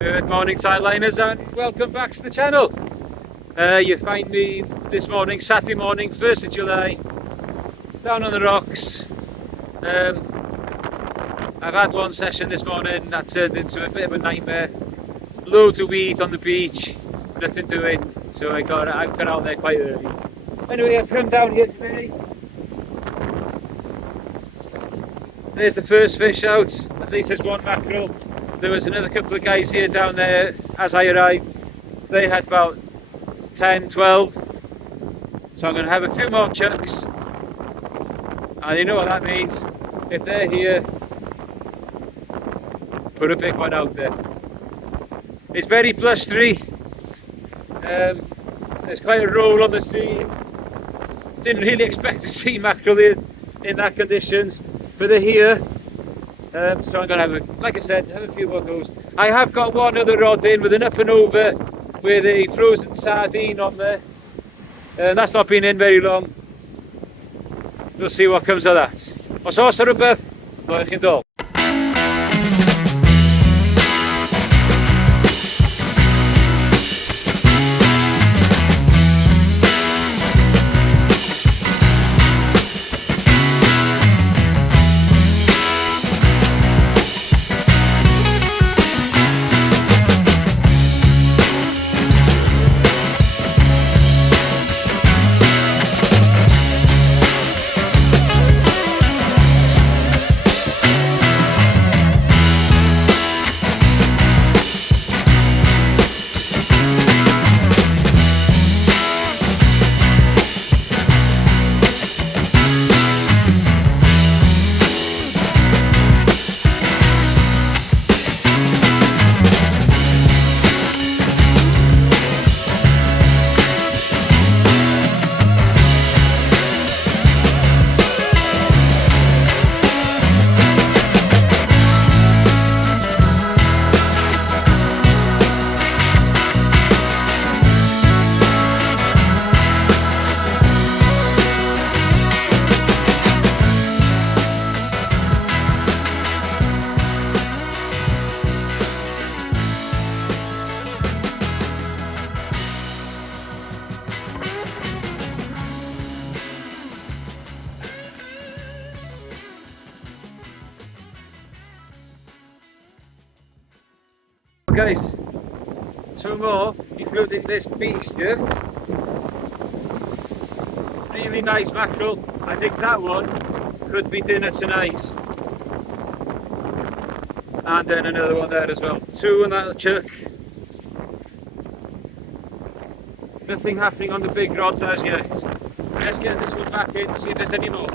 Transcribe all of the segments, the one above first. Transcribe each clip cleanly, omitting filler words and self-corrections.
Good morning, Tideliners, and welcome back to the channel. You find me this morning, Saturday morning, 1st of July, down on the rocks. I've had one session this morning that turned into a bit of a nightmare. Loads of weed on the beach, nothing doing, so I got out there quite early. Anyway, I've come down here today. There's the first fish out, at least there's one mackerel. There was another couple of guys here down there as I arrived. They had about 10, 12. So I'm going to have a few more chunks. And you know what that means. If they're here, put a big one out there. It's very blustery. There's quite a roll on the sea. Didn't really expect to see mackerel in that conditions, but they're here. So I'm going to have, like I said, have a few more of those. I have got one other rod in with an up and over with a frozen sardine on there. That's not been in very long. We'll see what comes of that. Os oes ar rhywbeth, rwy'ch chi'n dol. Guys, two more, including this beast here. Really nice mackerel. I think that one could be dinner tonight. And then another one there as well. Two on that chuck. Nothing happening on the big rod as yet. Let's get this one back in, see if there's any more.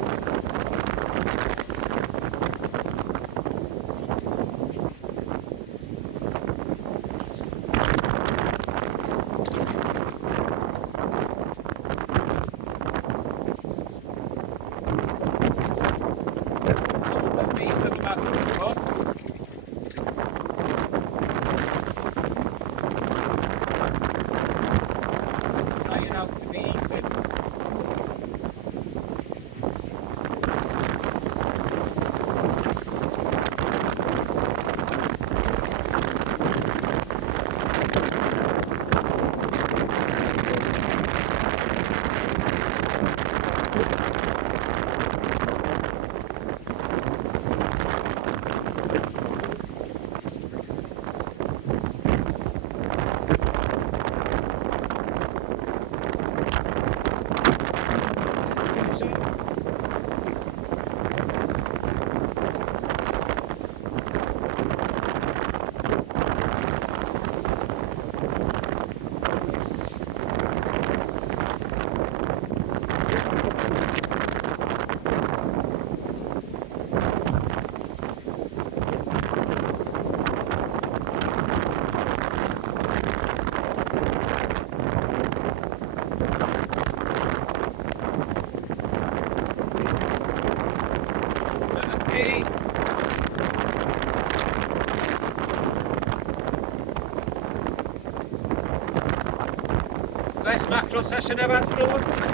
Best mackerel session I've had for a long time.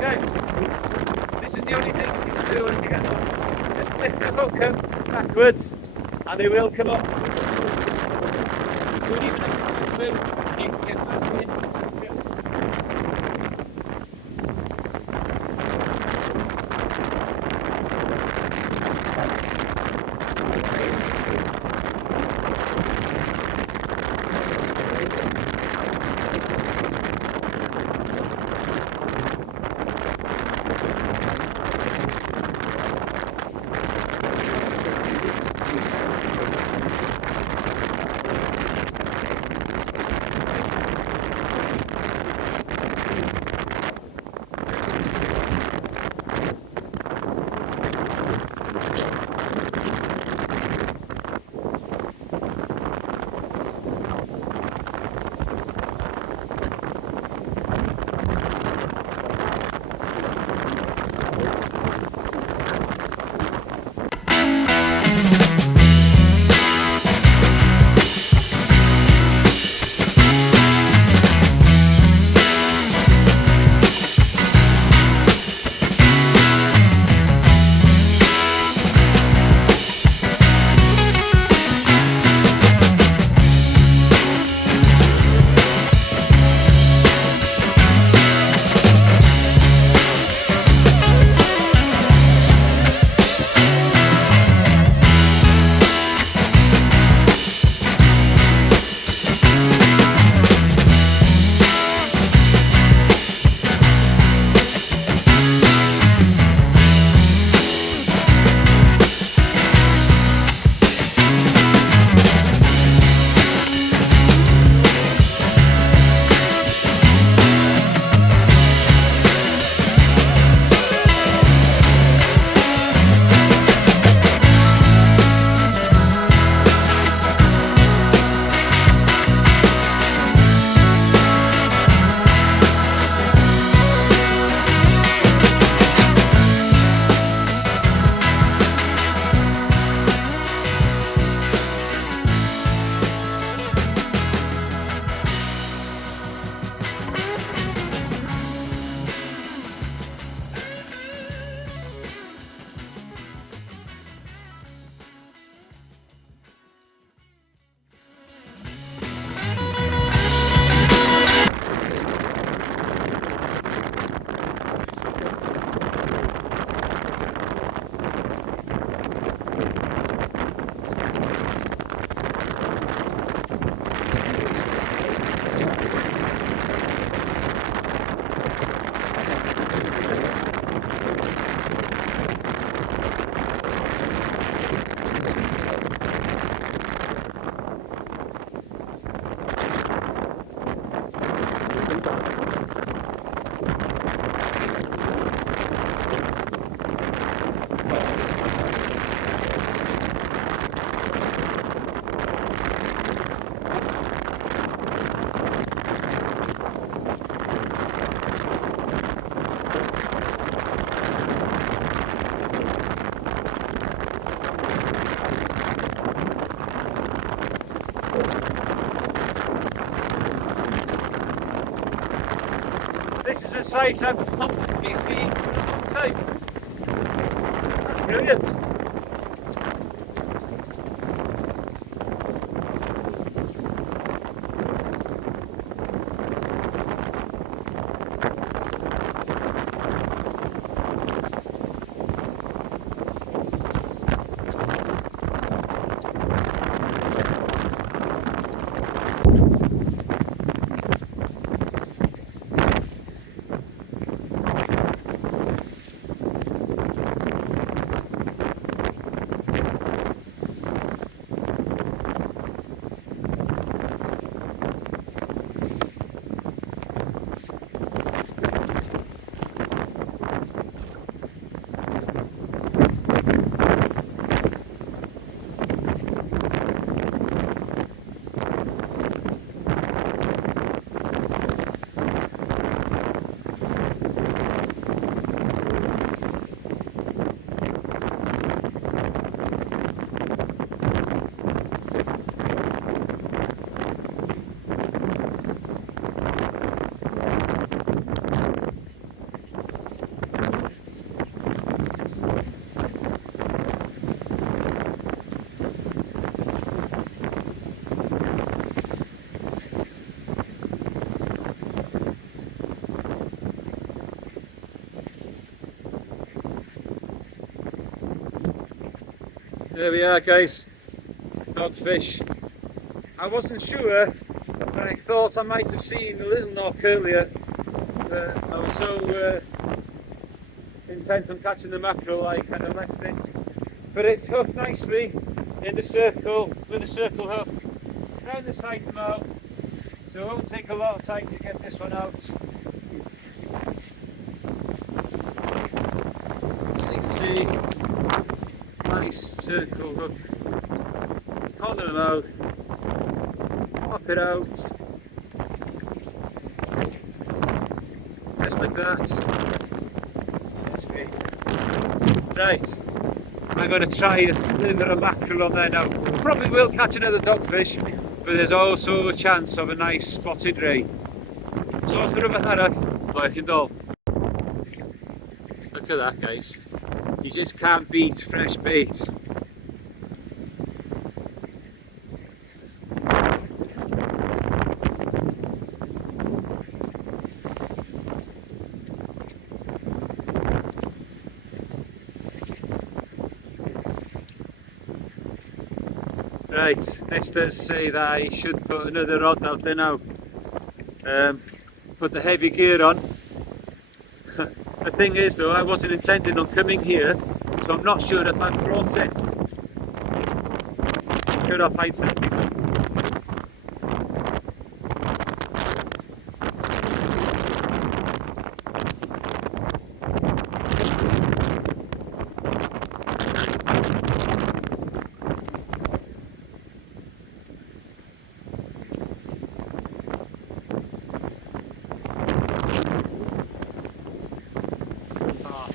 Guys, this is the only thing you need to do when you get up. Just lift the hook up backwards and they will come up. You don't even have to touch them, you can get back in. This is a sight I've comfortably seen for a long time. That's brilliant. There we are, guys. Dogfish. I wasn't sure, but I thought I might have seen a little knock earlier. I was so intent on catching the mackerel I kind of left it. But it's hooked nicely in the circle with a circle hook around the side of the mouth. So it won't take a lot of time to get this one out. As you can see, nice circle hook. Corner of the mouth, pop it out, just like that. Right, I'm going to try a slither of mackerel on there now. Probably will catch another dogfish, but there's also a chance of a nice spotted ray. So I'll sort of that like a doll. Look at that, guys. You just can't beat fresh bait. Right, this does say that I should put another rod out there now. Put the heavy gear on. The thing is though, I wasn't intending on coming here, so I'm not sure if I brought it. I'm sure I'll find something.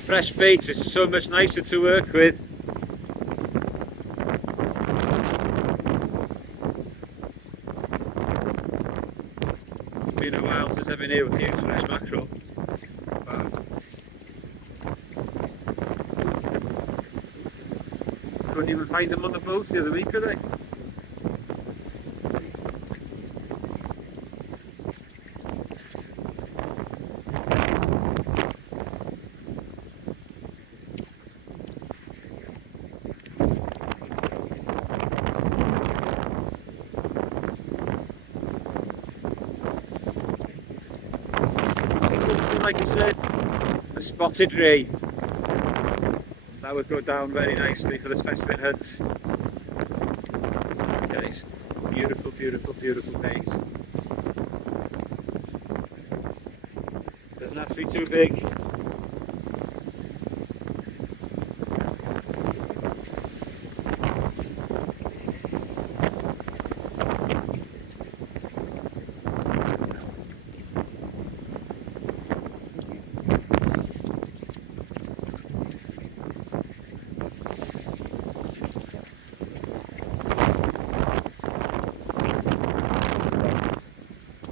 Fresh bait is so much nicer to work with. It's been a while since I've been able to use fresh mackerel. Wow. Couldn't even find them on the boat the other week, could I? Like I said, a spotted ray. That would go down very nicely for the specimen hunt. Guys, beautiful, beautiful, beautiful bait. Doesn't have to be too big.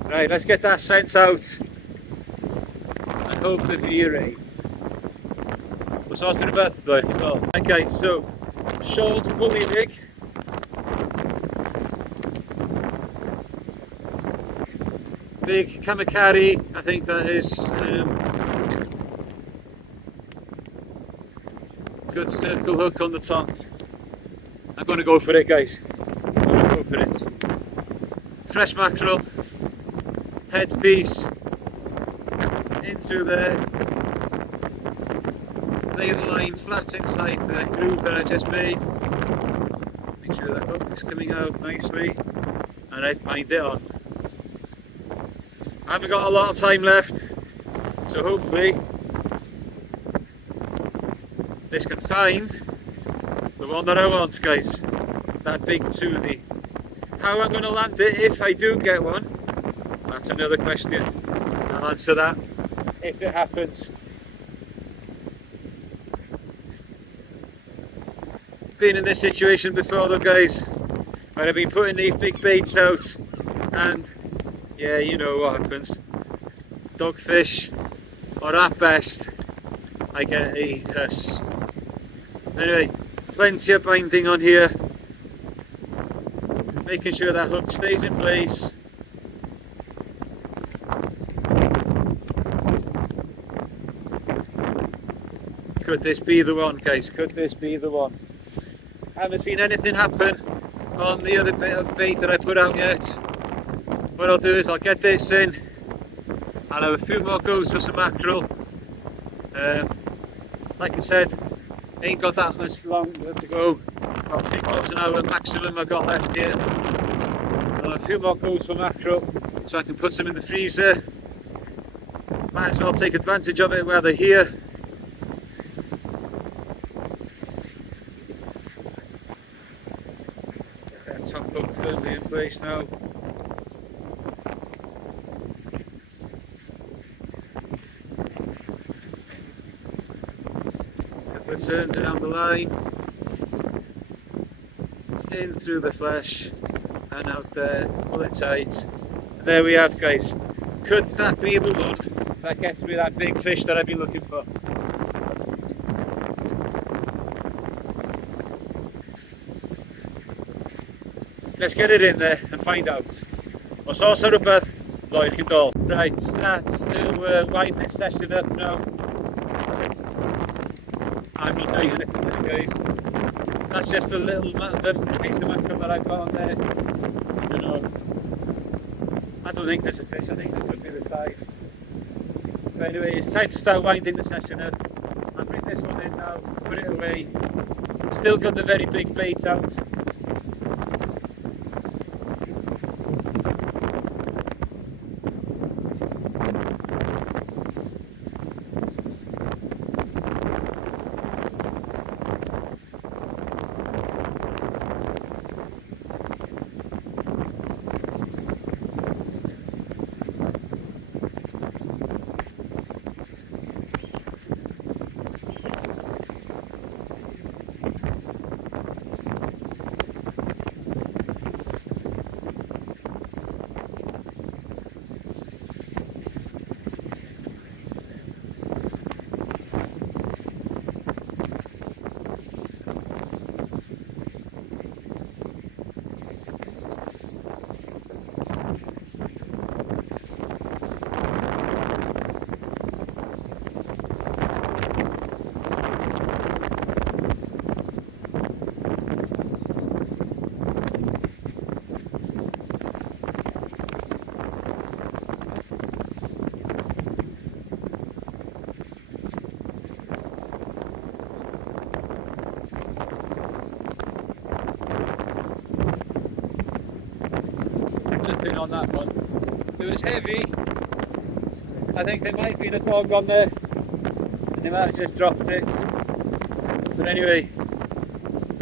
Right, let's get that scent out and hope that the ray. We're sorting about I think. Okay, so short pulley rig. Big Kamakari, I think that is. Good circle hook on the top. I'm going to go for it, guys. I'm going to go for it. Fresh mackerel. Headpiece in through there, lay the line flat inside the groove that I just made, make sure that hook is coming out nicely, and I bind it on. I haven't got a lot of time left, so hopefully this can find the one that I want, guys, that big toothy. How I'm going to land it if I do get one, that's another question. I'll answer that if it happens. Been in this situation before though, guys, when I've been putting these big baits out and yeah, you know what happens. Dogfish, or at best I get a huss. Anyway, plenty of binding on here, making sure that hook stays in place. Could this be the one, guys? Could this be the one? I haven't seen anything happen on the other bit of bait that I put out yet. What I'll do is I'll get this in. I'll have a few more goes for some mackerel. Like I said, ain't got that much longer to go. About 3 miles an hour maximum I've got left here. I'll have a few more goes for mackerel so I can put some in the freezer. Might as well take advantage of it while they're here. Get that top hook firmly in place now. Couple of turns around the line. In through the flesh and out there, pull it tight. And there we have, guys. Could that be the one that gets me that big fish that I've been looking for? Let's get it in there and find out. Os oes ar rhywbeth, loi chi'n dol. Right, that's to wind this session up now. I'm not doing anything there, guys. That's just a little piece of mackerel that I've got on there. I don't know. I don't think there's a fish, I think it could be the tide. But anyway, it's time to start winding the session up. I'll bring this one in now, put it away. Still got the very big bait out. Nothing on that one. It was heavy. I think there might have been a dog on there. And they might have just dropped it. But anyway,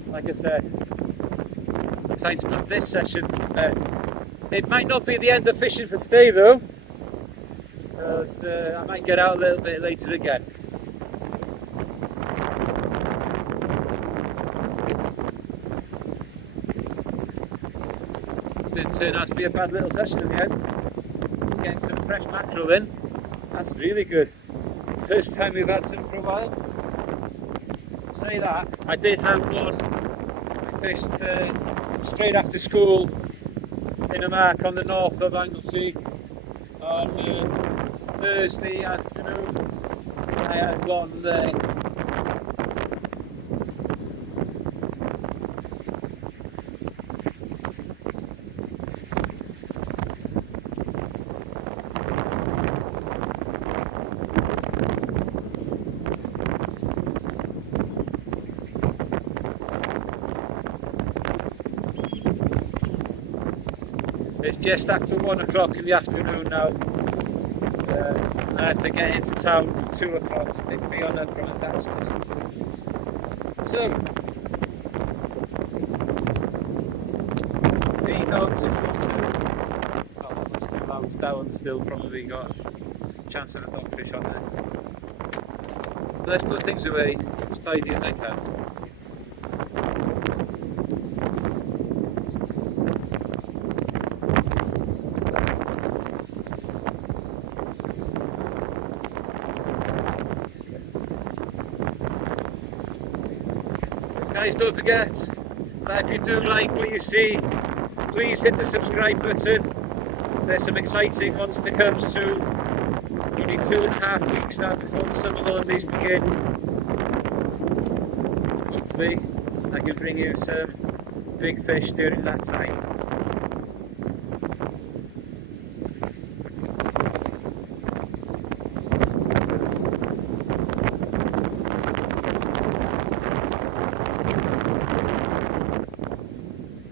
like I said, time to put this session to bed. It might not be the end of fishing for today though, because I might get out a little bit later again. Didn't turn out to be a bad little session in the end. Getting some fresh mackerel in, that's really good. First time we've had some for a while. Say that, I did have one. I fished straight after school in a mark on the north of Anglesey on Thursday afternoon. I had one there. It's just after 1 o'clock in the afternoon now. I have to get into town for 2 o'clock to pick Fiona from a dance lesson. So, the dogs in water. Oh, it's the clouds down still, probably got a chance of a dogfish on there. So let's put things away as tidy as I can. Guys, don't forget that if you do like what you see, please hit the subscribe button. There's some exciting ones to come soon. Only 2.5 weeks now before the summer holidays begin. Hopefully, I can bring you some big fish during that time.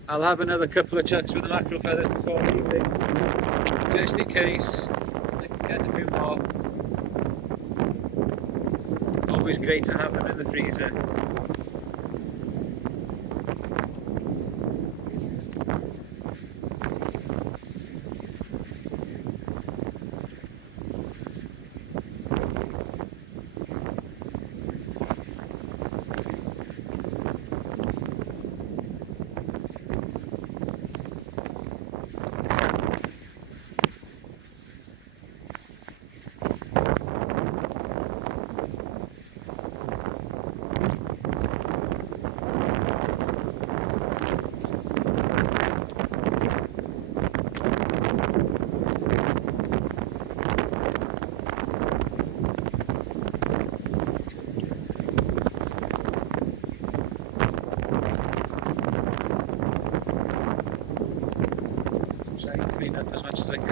I'll have another couple of chucks with the mackerel feathers before leaving, just in case I can get a few more. Always great to have them in the freezer. Clean up as much as I can.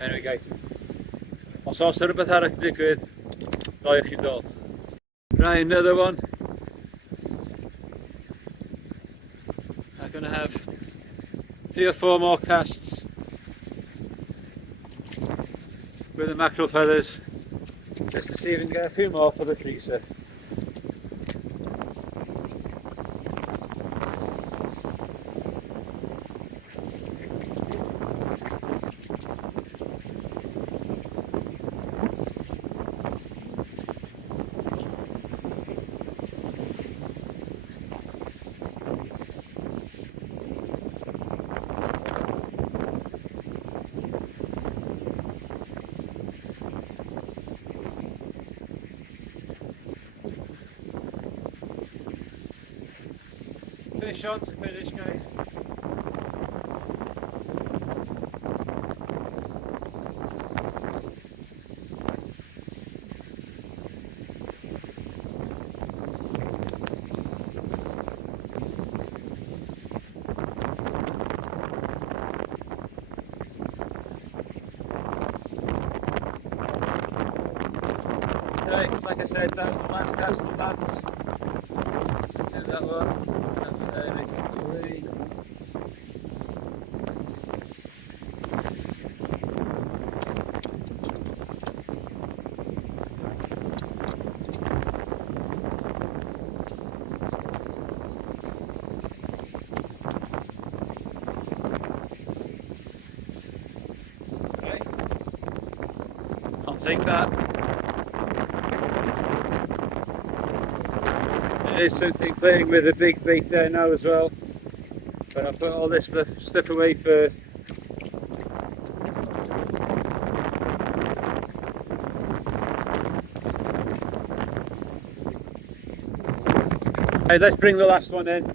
Anyway guys, os oes rhywbeth arall yn digwydd, doi chi dod. Right, another one. I'm going to have 3 or 4 more casts with the mackerel feathers, just to see if we can get a few more for the freezer. Fish on to finish, guys. Right, like I said, that was the last cast of that. Let's do that one. Okay. I'll take that. There is something playing with a big bait there now as well, but I'll put all this stuff away first. Right, let's bring the last one in.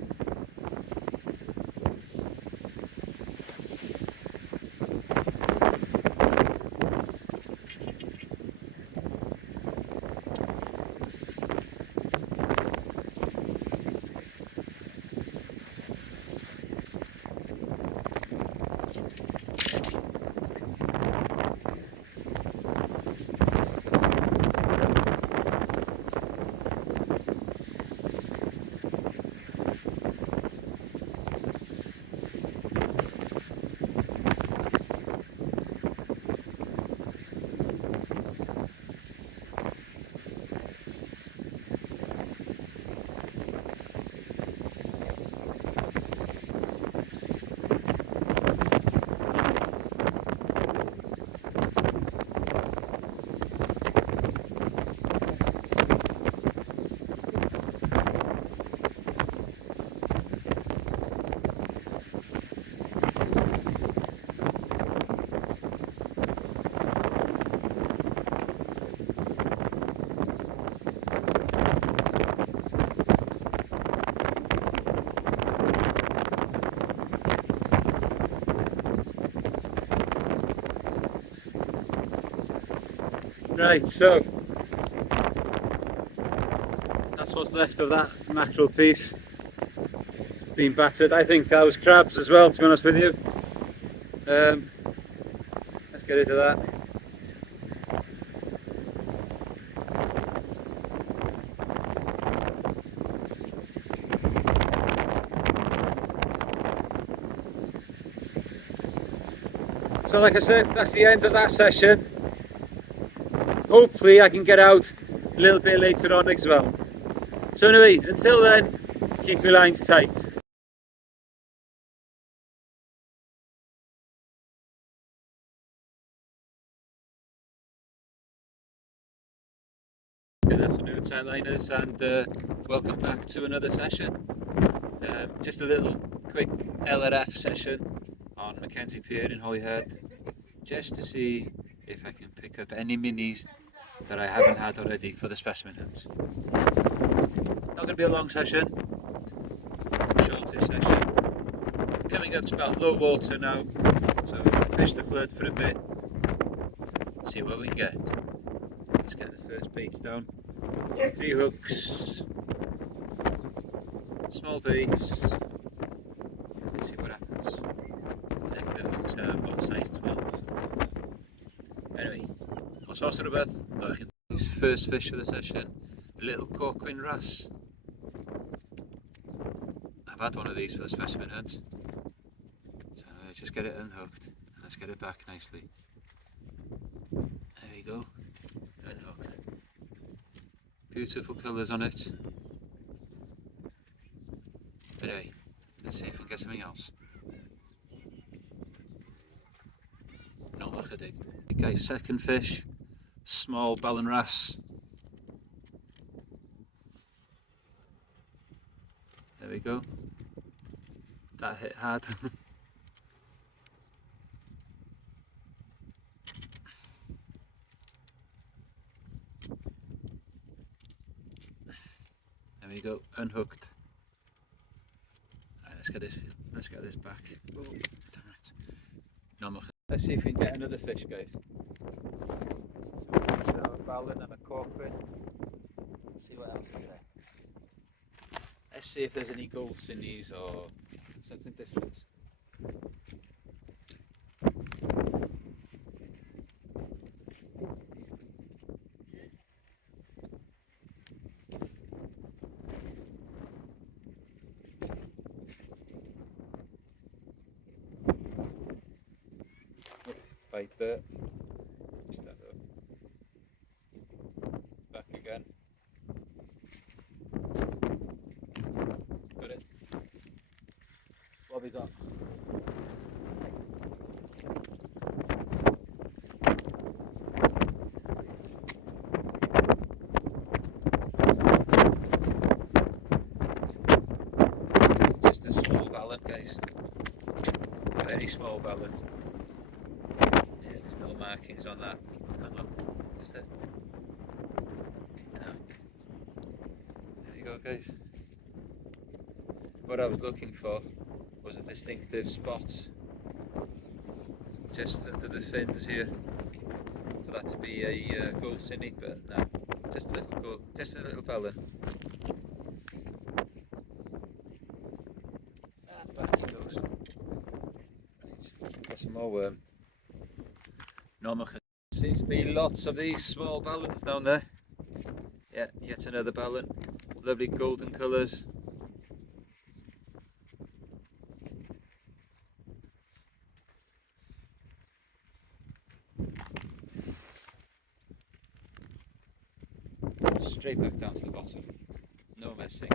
Right, so that's what's left of that mackerel piece. Been battered. I think that was crabs as well, to be honest with you. Let's get into that. So like I said, that's the end of that session. Hopefully I can get out a little bit later on as well. So anyway, until then, keep your lines tight. Good afternoon, sightliners, and welcome back to another session. Just a little quick LRF session on Mackenzie Pier in Holyhead, just to see if I can pick up any minis that I haven't had already for the specimen hunt. Not going to be a long session, shortish session. Coming up to about low water now, so fish the flood for a bit, see what we can get. Let's get the first baits down. 3 hooks, small baits. Let's see what happens. I think the hooks are about size 12 or something. Anyway, what's also about his first fish of the session, a little corquin wrasse. I've had one of these for the specimen hunt, so just get it unhooked and let's get it back nicely. There we go, unhooked. Beautiful colours on it. Anyway, let's see if we can get something else. No chydig. Okay, second fish, small ballan wrasse. There we go. That hit hard. There we go, unhooked. Right, let's get this back. Oh, damn it. No more. Let's see if we can get another fish, guys. It's 2 fish, a ballan and a corquin. Let's see what else is there. Let's see if there's any golds in these or something different. Bite there. Stand up. Back again. Got it. What have we got? Just a small ballan, guys. A very small ballan. Yeah, there's no markings on that. Hang on. Is there? No. There you go, guys. What I was looking for was a distinctive spot just under the fins here for that to be a gold cinny, but no, just a little gold, just a little ballan. And back he goes. Right, got some more worm. Normal. Seems to be lots of these small ballans down there. Yeah, yet another ballan. Lovely golden colours. Straight back down to the bottom. No messing.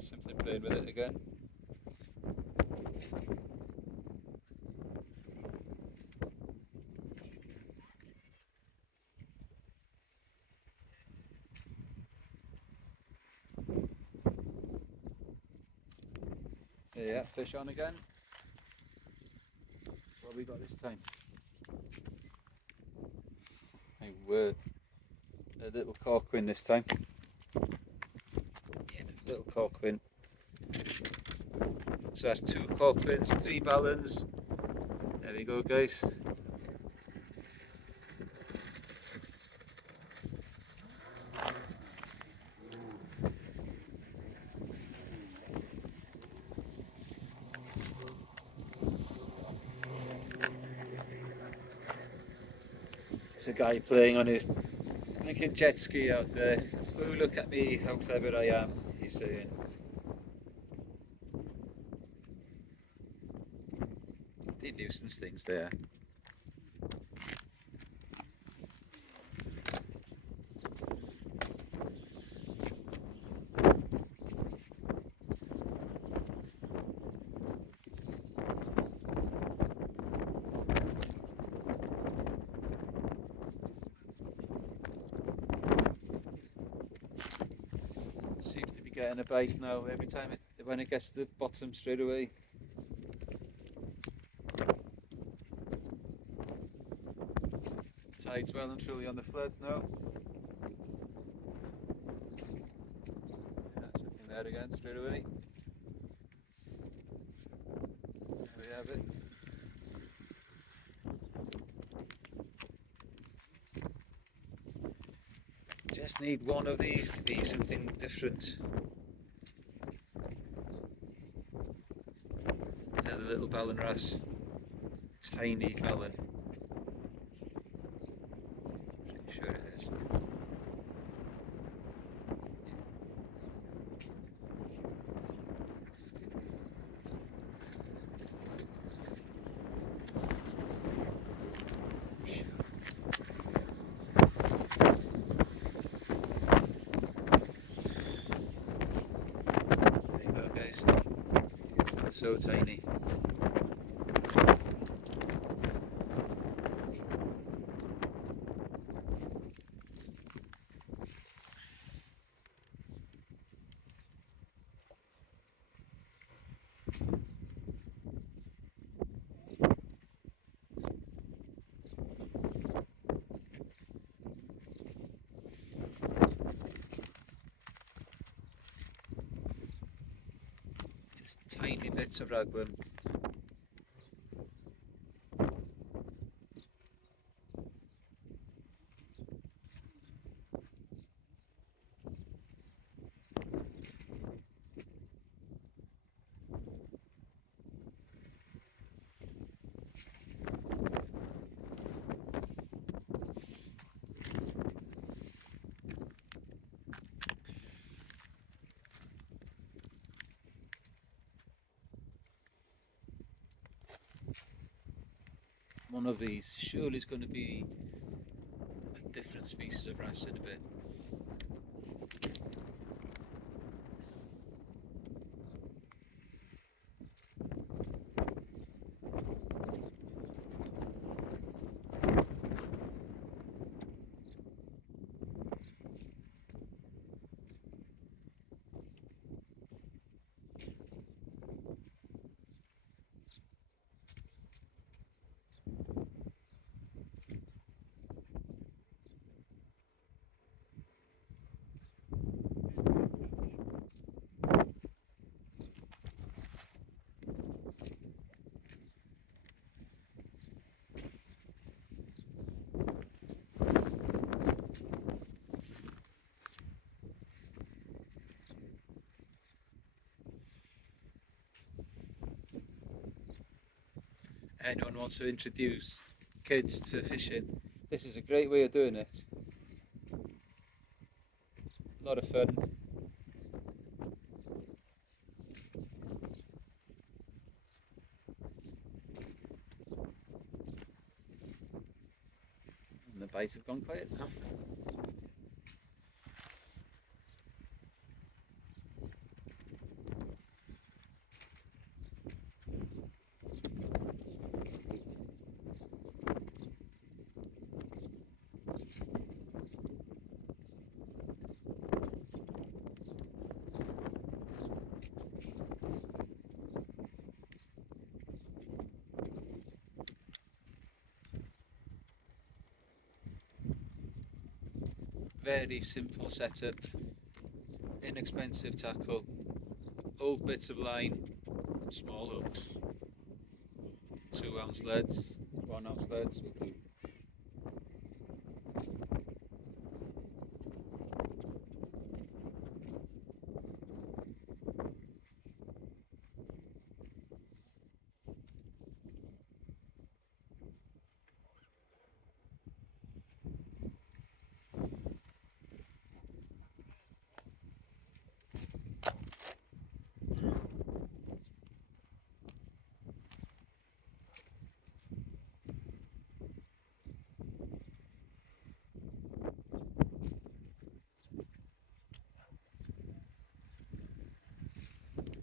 Simply playing with it again. Yeah, fish on again. What have we got this time? My word. A little corkwin this time. Yeah, little corkwin. So that's 2 corkwins, 3 ballons. There we go, guys. There's a guy playing on his blinking jet ski out there. Oh, look at me, how clever I am, he's saying. They nuisance things there. Seems to be getting a bite now every time when it gets to the bottom straight away. Tide's well and truly on the flood now. Yeah, something there again straight away. There we have it. Just need one of these to be something different. Another little ballon wrasse. Tiny ballon. Pretty sure it is. There you go, guys. So tiny. Tiny bits of ragworm. One of these surely is going to be a different species of wrasse in a bit. Anyone wants to introduce kids to fishing, this is a great way of doing it. A lot of fun. And the bites have gone quiet now. Very simple setup, inexpensive tackle, old bits of line, small hooks, 2 ounce leads, 1 ounce leads will do.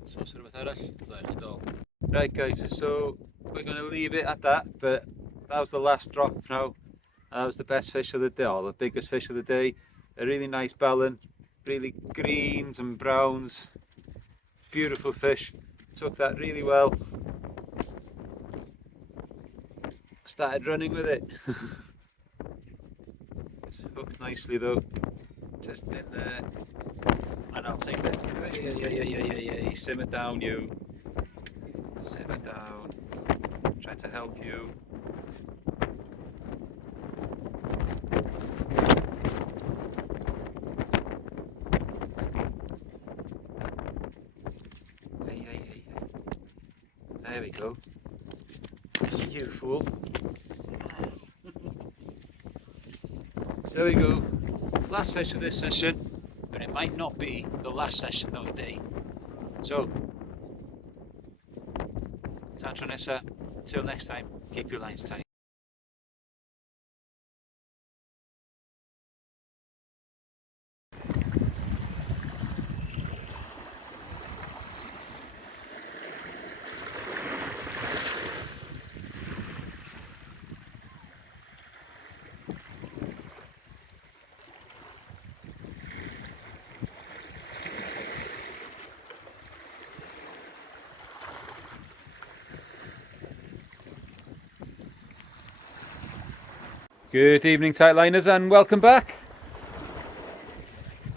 So sort of arall, right guys, so we're going to leave it at that, but that was the last drop now. That was the best fish of the day, or the biggest fish of the day. A really nice ballan, really greens and browns, beautiful fish. Took that really well. Started running with it. It's hooked nicely though, just in there. And I'll take this. Yeah. Simmer down, you. Simmer down. Trying to help you. Hey. There we go. You fool. So there we go. Last fish of this session, but it might not be the last session of the day. So, Tantronessa, until next time, keep your lines tight. Good evening, Tightliners, and welcome back.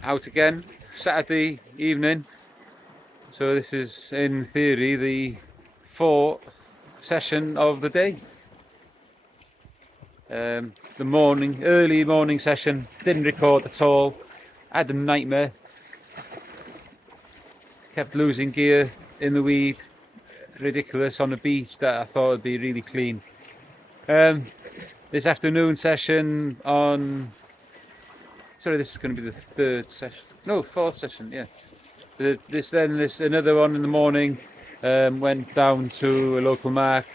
Out again, Saturday evening. So this is, in theory, the 4th session of the day. The early morning session, didn't record at all. I had a nightmare. Kept losing gear in the weed. Ridiculous on a beach that I thought would be really clean. This afternoon session on... Sorry, this is going to be the 3rd session. No, 4th session, yeah. This another one in the morning. Went down to a local mark.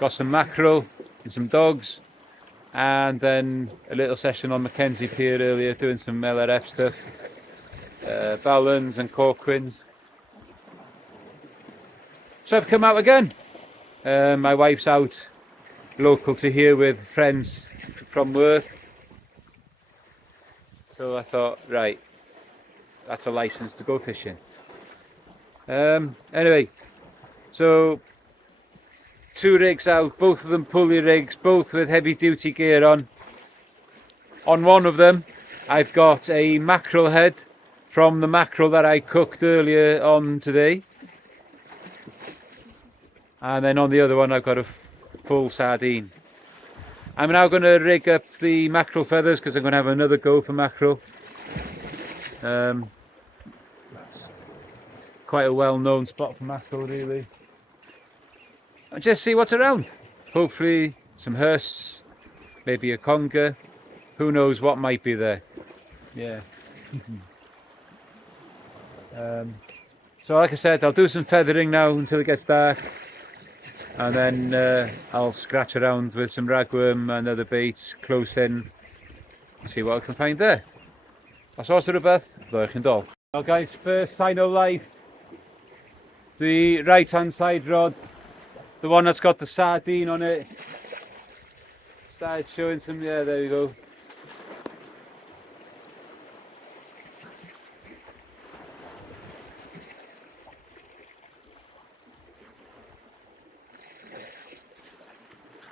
Got some mackerel and some dogs. And then a little session on Mackenzie Pier earlier, doing some LRF stuff. Ballans and corquins. So I've come out again. My wife's out local to here with friends from work. So I thought, right, that's a license to go fishing. Anyway, so 2 rigs out, both of them pulley rigs, both with heavy duty gear on. On one of them, I've got a mackerel head from the mackerel that I cooked earlier on today. And then on the other one, I've got a full sardine. I'm now going to rig up the mackerel feathers because I'm going to have another go for mackerel. That's quite a well-known spot for mackerel, really. And just see what's around. Hopefully some hursts, maybe a conger. Who knows what might be there. Yeah. So like I said, I'll do some feathering now until it gets dark. And then I'll scratch around with some ragworm and other baits close in and see what I can find there. Os oes rhywbeth, ddewch yn dol. Well guys, first sign of life. The right hand side rod, the one that's got the sardine on it. Started showing some, yeah, there we go.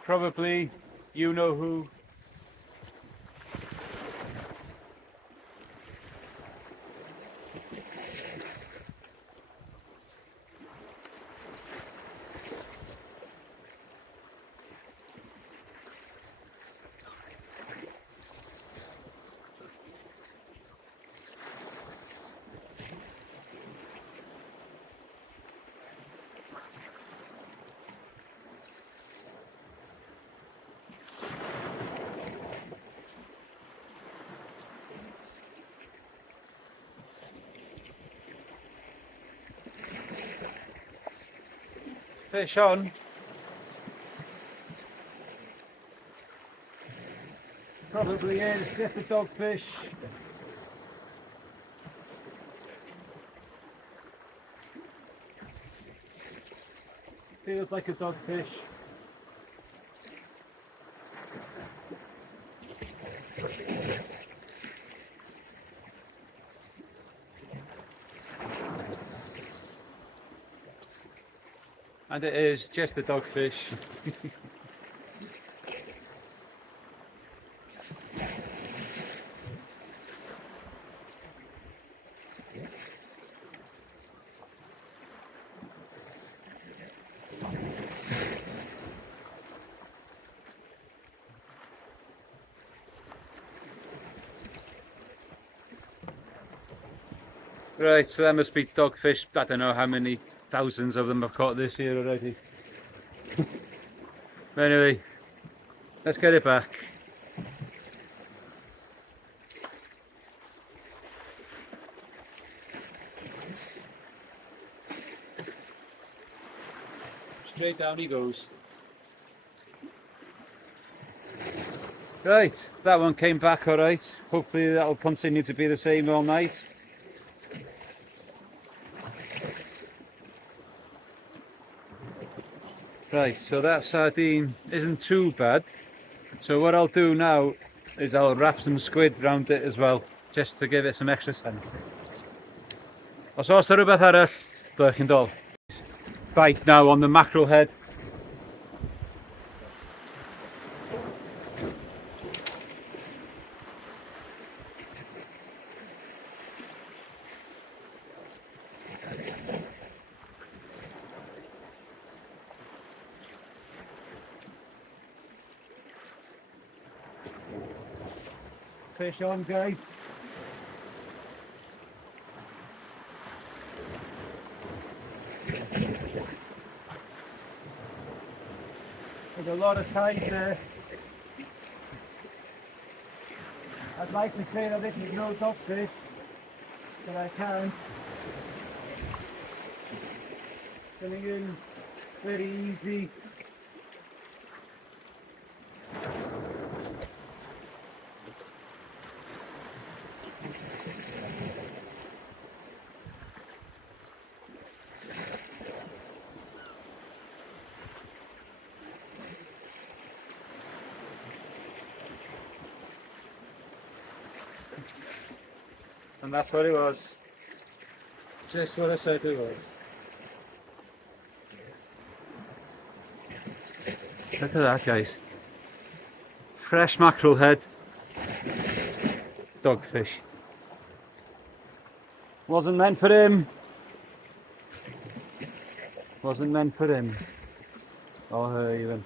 Probably you know who. fish on. Probably is just a dogfish. Feels like a dogfish. And it is just a dogfish. Right, so that must be dogfish. I don't know how many thousands of them I've caught this year already. Anyway, let's get it back. Straight down he goes. Right, that one came back alright. Hopefully that'll continue to be the same all night. Right, so that sardine isn't too bad. So what I'll do now is I'll wrap some squid around it as well, just to give it some extra scent. Os oes na rhywbeth arall, byddwch chi'n dol. Bite now on the mackerel head. Fish on, guys. There's a lot of tide there. I'd like to say that this is no dogfish, but I can't. Coming in very easy. And that's what it was. Just what I said it was. Look at that, guys. Fresh mackerel head. Dogfish. Wasn't meant for him. Wasn't meant for him. Or her even.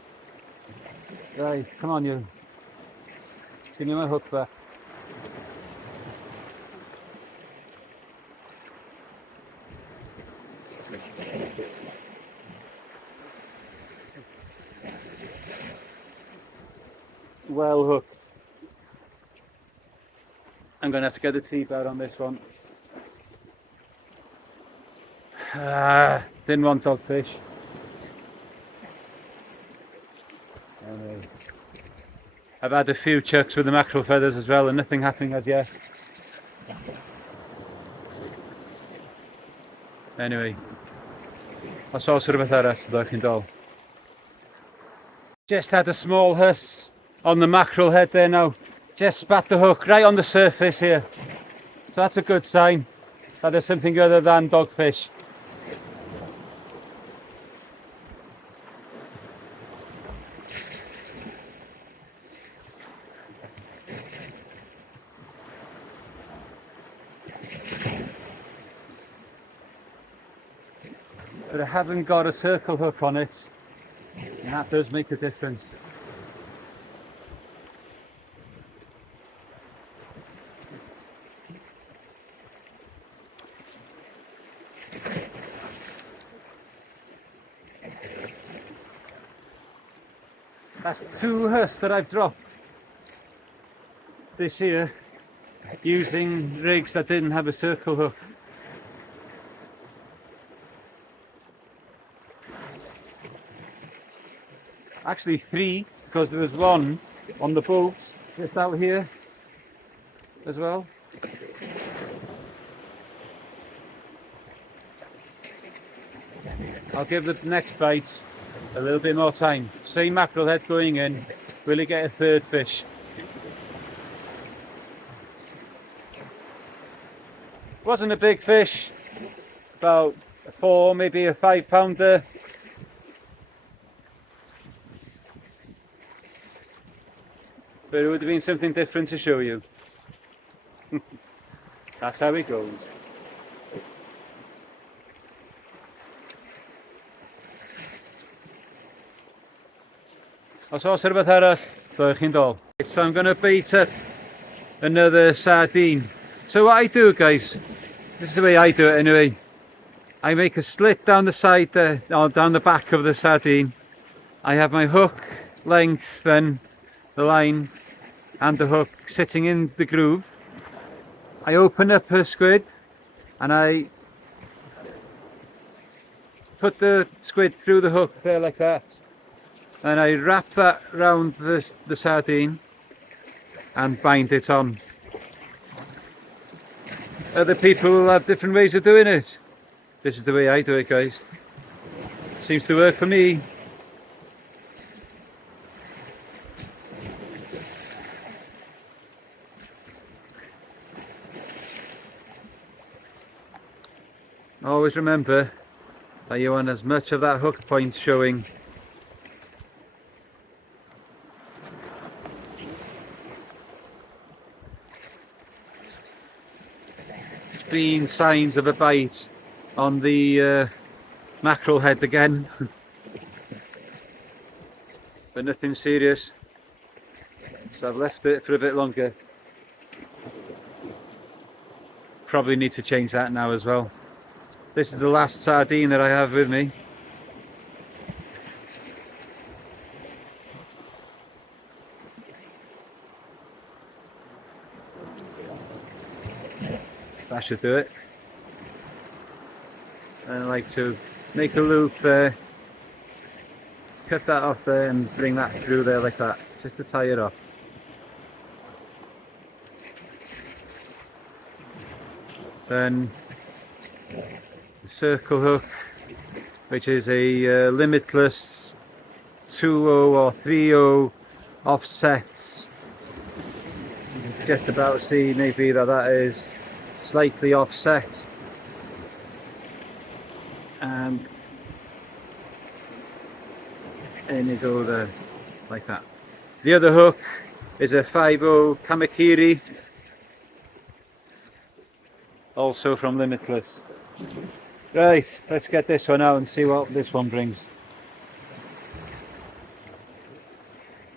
Right, come on you. Give me my hook back. Well hooked. I'm going to have to get the teeth out on this one. Didn't want dogfish. Anyway. I've had a few chucks with the mackerel feathers as well and nothing happening as yet. Anyway. I saw sort of a rest of the doll. Just had a small hiss on the mackerel head there now. Just spat the hook right on the surface here. So that's a good sign that there's something other than dogfish. But it hasn't got a circle hook on it, and that does make a difference. That's 2 husks that I've dropped this year using rigs that didn't have a circle hook. Actually 3, because there was one on the boat just out here as well. I'll give the next bite a little bit more time. Same mackerel head going in. Will he get a third fish? Wasn't a big fish, about a 4, maybe a 5-pounder. But it would have been something different to show you. That's how it goes. Os oes rhywbeth arall, dowch chi'n dol. So I'm going to bait up another sardine. So what I do, guys, this is the way I do it anyway. I make a slit down the side there, or down the back of the sardine. I have my hook length, then the line and the hook sitting in the groove. I open up a squid and I put the squid through the hook there like that. And I wrap that round the sardine and bind it on. Other people will have different ways of doing it. This is the way I do it, guys. Seems to work for me. Always remember that you want as much of that hook point showing. Been signs of a bite on the mackerel head again. But nothing serious, so I've left it for a bit longer. Probably need to change that now as well. This is the last sardine that I have with me. That should do it. And I like to make a loop there, cut that off there and bring that through there like that, just to tie it off. Then the circle hook, which is a limitless 2.0 or 3.0 offsets. Just about see maybe that is slightly offset, and in you go there like that. The other hook is a 5.0 Kamakiri, also from Limitless. Right, let's get this one out and see what this one brings.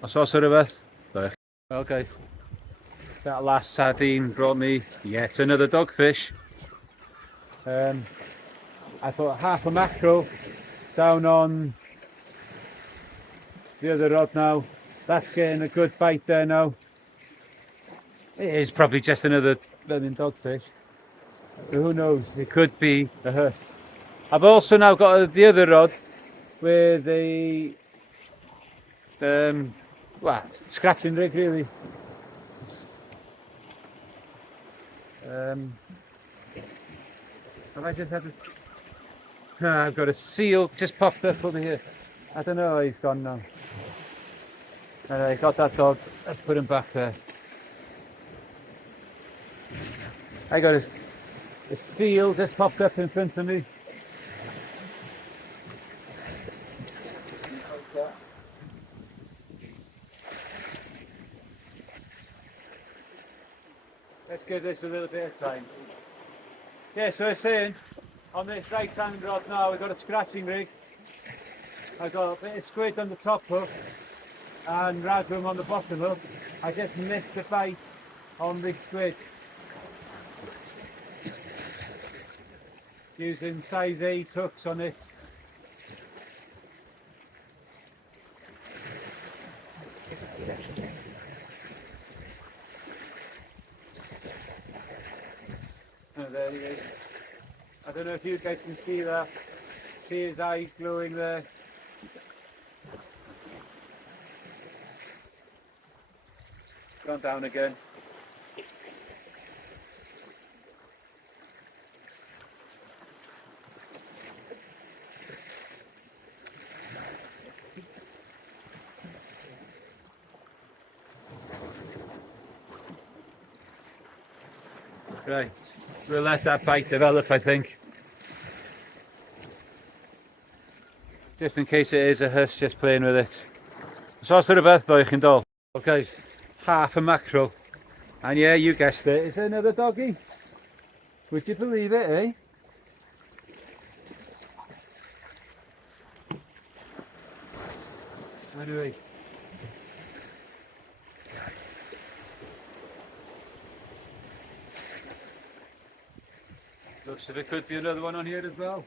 Os oes rhywbeth? Well guys, that last sardine brought me yet another dogfish. I thought half a mackerel down on the other rod now. That's getting a good bite there now. It is probably just another blooming dogfish. But who knows, it could be a hook. I've also now got the other rod with a well, scratching rig really. Have I just had a... I've got a seal just popped up over here. I don't know where he's gone now. And I got that dog, let's put him back there. I got a seal just popped up in front of me. Let's give this a little bit of time. Yeah, so I was saying, on this right hand rod now, we've got a scratching rig. I've got a bit of squid on the top hook and ragworm on the bottom hook. I just missed the bite on the squid. Using size 8 hooks on it. Oh, there he is. I don't know if you guys can see that. See his eyes glowing there. gone down again. Right, we'll let that bite develop, I think. Just in case it is a huss just playing with it. So sort of earth though, well guys, half a mackerel. And yeah, you guessed it, it's another doggy. Would you believe it, eh? Anyway. Looks as if it could be another one on here as well.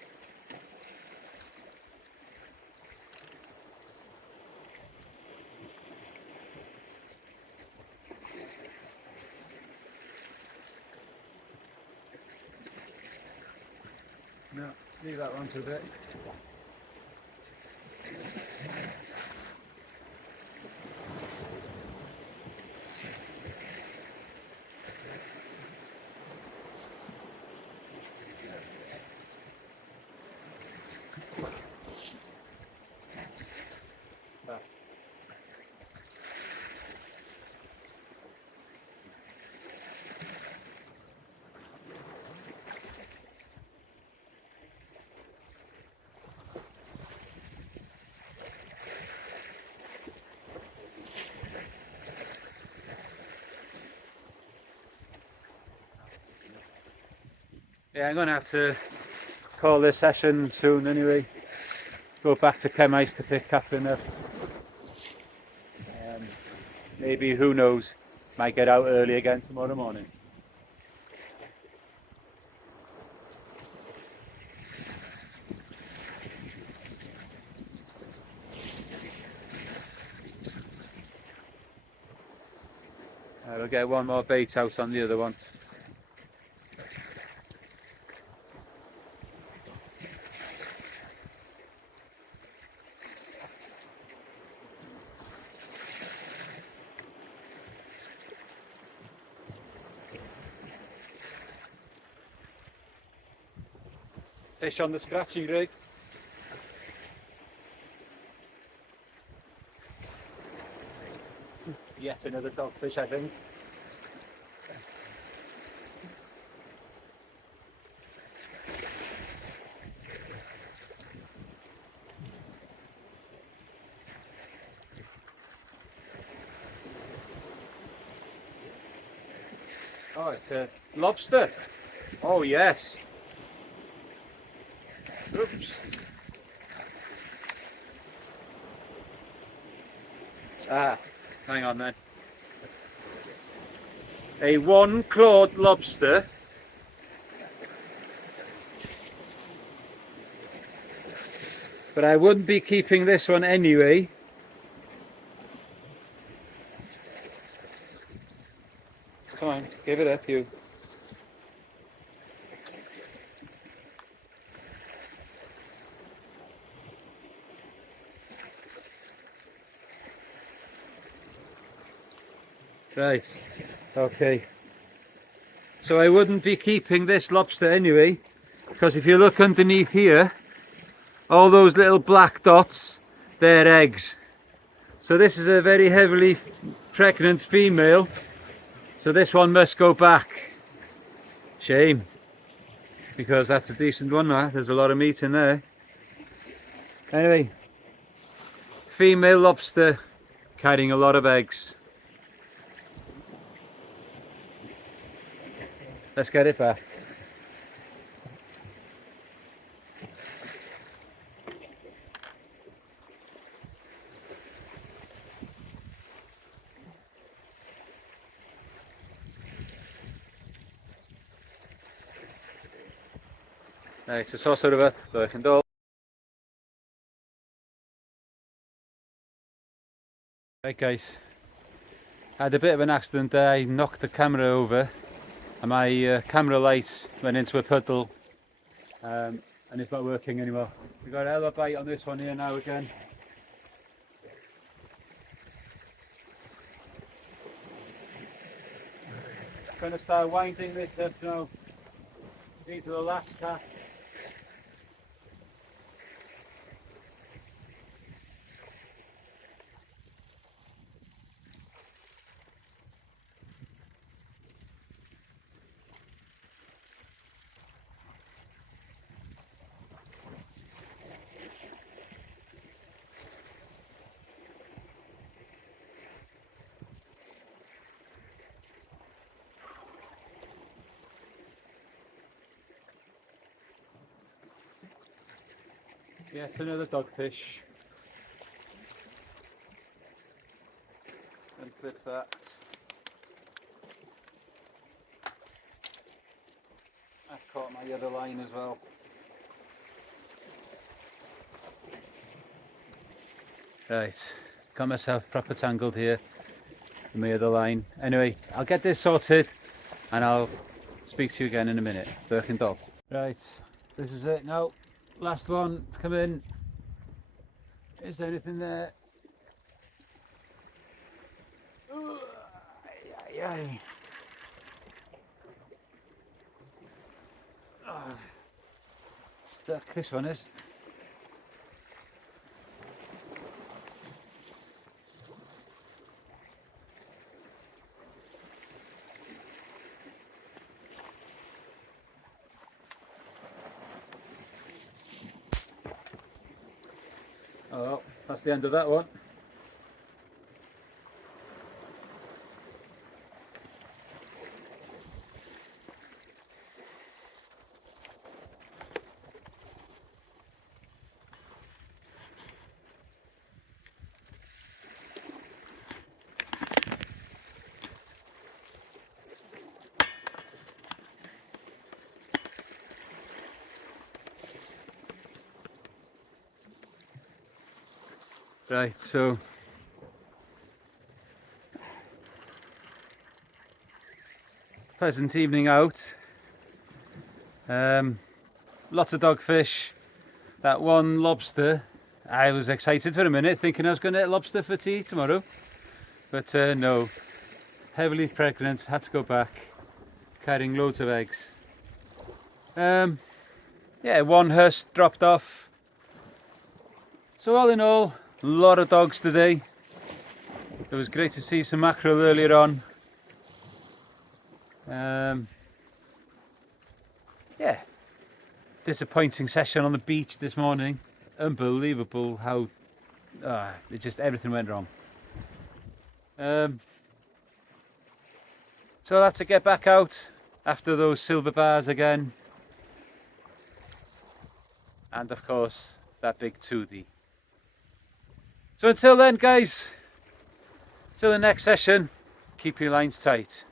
No, leave that one for a bit. Yeah, I'm going to have to call this session soon anyway. Go back to Chemice to pick Catherine up. Maybe, who knows, might get out early again tomorrow morning. We'll get one more bait out on the other one. Fish on the scratching rig. Yet another dogfish, I think. Oh, it's a lobster. Oh, yes. Oops. Ah, hang on then. A one-clawed lobster. But I wouldn't be keeping this one anyway. Come on, give it up, you. Right, okay. So I wouldn't be keeping this lobster anyway, because if you look underneath here, all those little black dots, they're eggs. So this is a very heavily pregnant female, so this one must go back. Shame, because that's a decent one, right? There's a lot of meat in there. Anyway, female lobster carrying a lot of eggs. Let's get it back. Right, så så det var då. Right guys, I had a bit of an accident there. I knocked the camera over and my camera light went into a puddle and it's not working anymore. We've got a hell of a bite on this one here now again. going to start winding this up now. These are the last cast. Yeah, it's another dogfish. And clip that. I've caught my other line as well. Right, got myself proper tangled here in my other line. Anyway, I'll get this sorted and I'll speak to you again in a minute. Birkin dog. Right, this is it now. Last one to come in. Is there anything there? Ooh, aye, aye, aye. Oh, stuck, this one is. Oh, that's the end of that one. Right, so pleasant evening out. Lots of dogfish. That one lobster, I was excited for a minute thinking I was going to get lobster for tea tomorrow, but no, heavily pregnant, had to go back carrying loads of eggs. Yeah, one hearse dropped off. So all in all, a lot of dogs today. It was great to see some mackerel earlier on. Yeah, disappointing session on the beach this morning. Unbelievable how it just everything went wrong. So I had to get back out after those silver bars again, and of course that big toothy. So until then guys, till the next session, keep your lines tight.